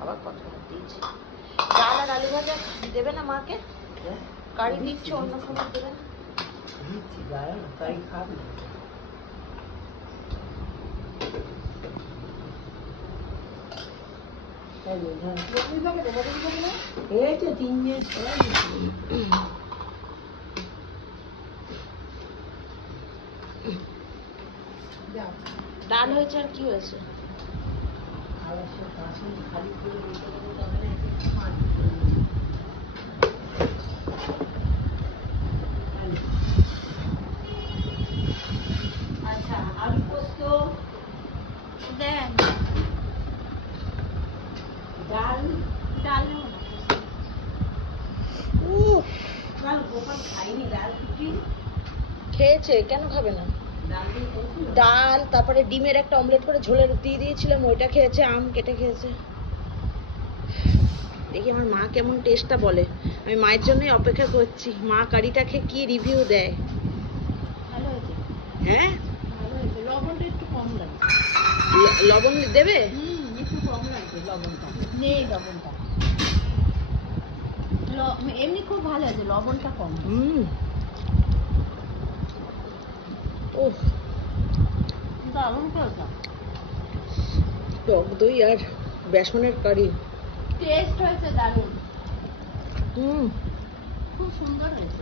আবার কত দিয়েছি। ডাল আর আলু ভাজা দেবে না মাকে? কারি দিচ্ছে, অন্য খাবার দেবে না? দিচ্ছি, কারি খাবে না। এই তো তিনজন সবাই ডাল হয়েছে আর কি হয়েছে? খালি করে আচ্ছা, আলু পোস্ত দেন। ডাল ডাল ডাল গোপাল খাইনি, ডাল রুটি খেয়েছে, কেন খাবে না? ডাল দিয়ে খেয়েছিল। ডাল, তারপরে ডিমের একটা অমলেট করে ঝোলের দিয়ে দিয়েছিলাম, ওইটা খেয়েছে, আম কেটে খেয়েছে। দেখি আমার মা কেমন টেস্টটা বলে। আমি মায়ের জন্যই অপেক্ষা করছি, মা কারিটা খেয়ে কি রিভিউ দেয়। ভালো হয়েছে, হ্যাঁ, ভালো হয়েছে। লবণটা একটু কম লাগে। লবণ দেবে? একটু কম লাগছে লবণটা। নেই লবণটা। এমনি খুব ভালো আছে, লবণটা কম। ওহ, দারুণ খেয়েছে। টক দই আর বেসনের কারি। টেস্ট হয়েছে দারুণ, হুম, খুব সুন্দর হয়েছে।